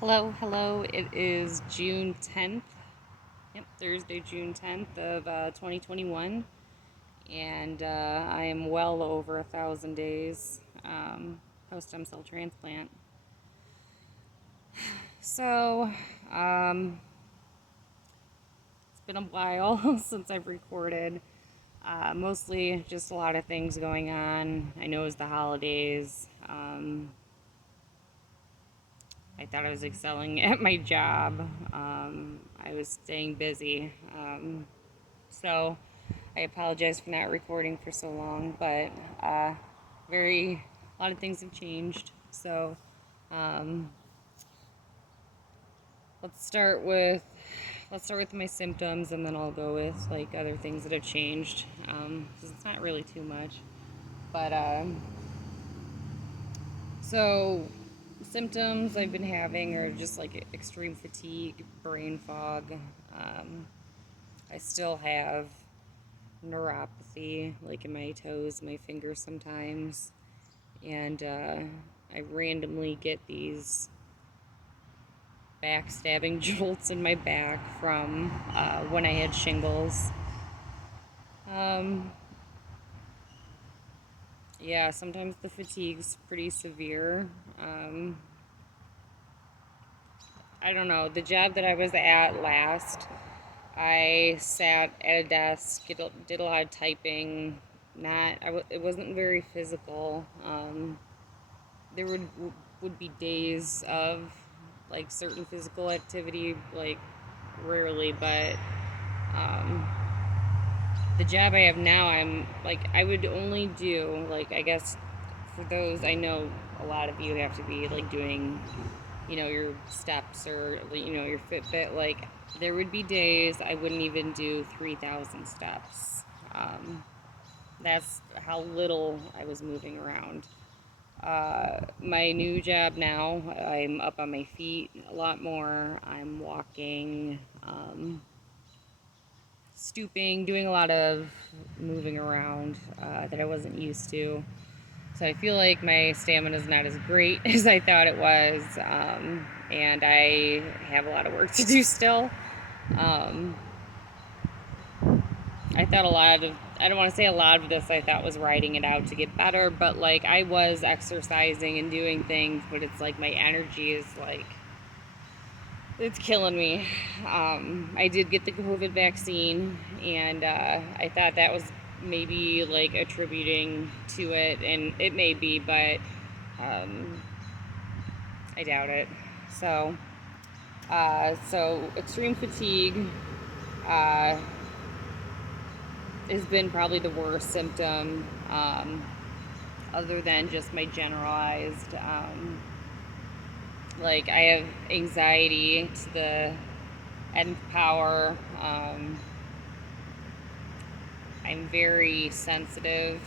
Hello, hello. It is June 10th. Yep, Thursday, June 10th of 2021. And I am well over 1,000 days post-stem cell transplant. So, um, it's been a while since I've recorded. Mostly just a lot of things going on. I know it's the holidays. I thought I was excelling at my job. I was staying busy. So I apologize for not recording for so long, but a lot of things have changed. So um, let's start with my symptoms, and then I'll go with like other things that have changed. Because it's not really too much, but so symptoms I've been having are just like extreme fatigue, brain fog. Um, I still have neuropathy, like in my toes, my fingers sometimes, and I randomly get these backstabbing jolts in my back from when I had shingles. Um, yeah, sometimes the fatigue's pretty severe. Um, I don't know. The job that I was at last, I sat at a desk, did a lot of typing. It wasn't very physical. There would be days of like certain physical activity, like rarely, but um, the job I have now, I'm like I would only do like I guess for those I know a lot of you have to be like doing your steps or your Fitbit. Like there would be days I wouldn't even do 3,000 steps. That's how little I was moving around. My new job now, I'm up on my feet a lot more. I'm walking, stooping, doing a lot of moving around that I wasn't used to. So I feel like my stamina is not as great as I thought it was, and I have a lot of work to do still. Um, I thought I don't want to say a lot of this I thought was writing it out to get better, but like I was exercising and doing things, but it's like my energy is like, it's killing me. I did get the COVID vaccine, and I thought that was maybe like attributing to it, and it may be, but um, I doubt it. So, so extreme fatigue uh, has been probably the worst symptom, other than just my generalized. Like I have anxiety to the nth power. I'm very sensitive.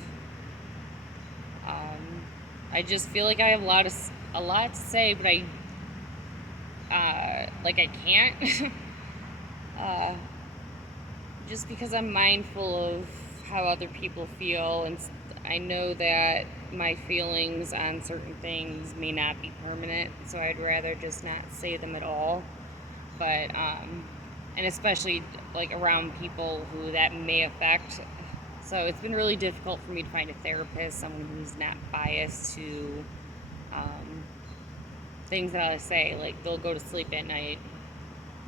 Um, I just feel like I have a lot to say, but I can't. uh, just because I'm mindful of how other people feel, and I know that my feelings on certain things may not be permanent, so I'd rather just not say them at all. But and especially like around people who that may affect. So it's been really difficult for me to find a therapist, someone who's not biased to um, things that I say. Like they'll go to sleep at night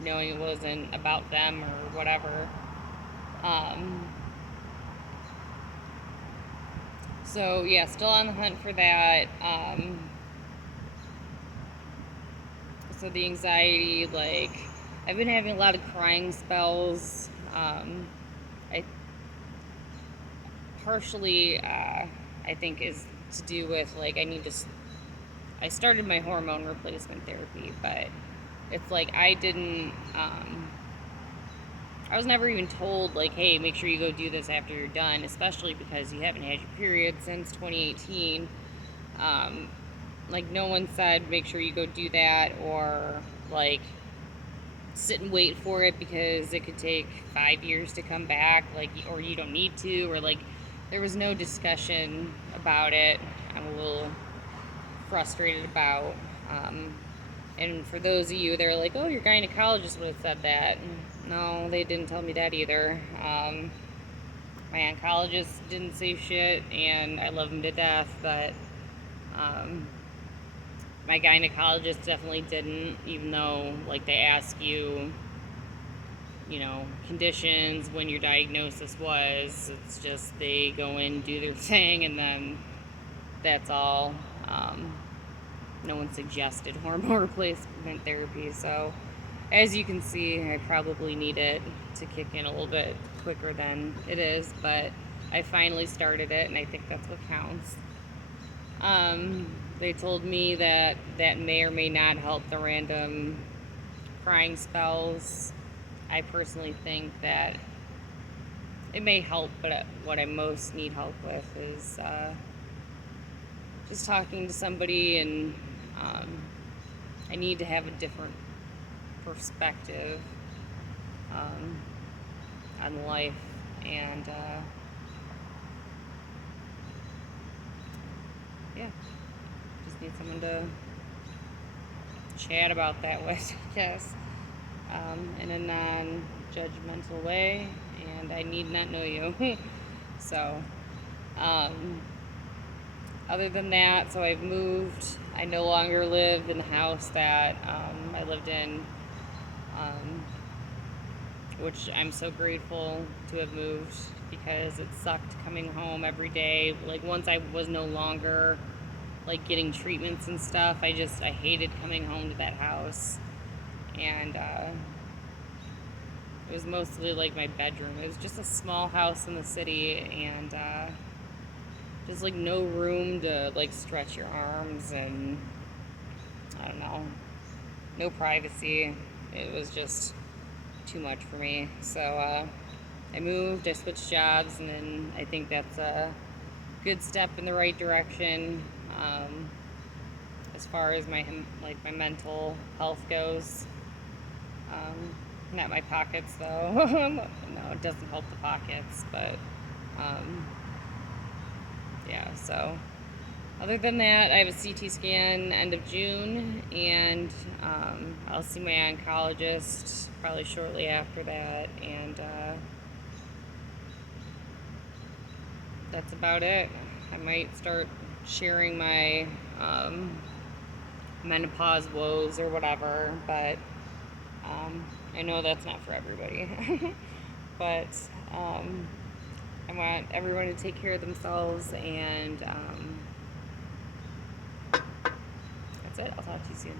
knowing it wasn't about them or whatever. Um, so yeah, still on the hunt for that. So the anxiety, like I've been having a lot of crying spells. I partially, I think, is to do with like I started my hormone replacement therapy, but it's like I was never even told like, hey, make sure you go do this after you're done, especially because you haven't had your period since 2018. Um, like no one said make sure you go do that, or like sit and wait for it because it could take 5 years to come back, like, or you don't need to, or like there was no discussion about it. I'm a little frustrated about. Um, And for those of you that are like, oh, your gynecologist would have said that. No, they didn't tell me that either. My oncologist didn't say shit, and I love him to death, but um, my gynecologist definitely didn't, even though, like, they ask you, conditions, when your diagnosis was. It's just they go in, do their thing, and then that's all. No one suggested hormone replacement therapy, so as you can see, I probably need it to kick in a little bit quicker than it is, but I finally started it, and I think that's what counts. They told me that that may or may not help the random crying spells. I personally think that it may help, but what I most need help with is just talking to somebody, and I need to have a different perspective um, on life, and yeah, just need someone to chat about that with, I guess, in a non-judgmental way, and I need not know you. So, um, other than that, so I've moved. I no longer live in the house that I lived in, um, which I'm so grateful to have moved, because it sucked coming home every day. Like, once I was no longer like getting treatments and stuff, I hated coming home to that house. And it was mostly like my bedroom. It was just a small house in the city, and just like no room to like stretch your arms, and I don't know, no privacy. It was just too much for me. So I moved, I switched jobs, and then I think that's a good step in the right direction, as far as my mental health goes. Not my pockets though. No, it doesn't help the pockets, but um, yeah. So other than that, I have a CT scan end of June, and I'll see my oncologist probably shortly after that, and that's about it. I might start sharing my menopause woes or whatever, but I know that's not for everybody. But I want everyone to take care of themselves, and that's it. I'll talk to you soon.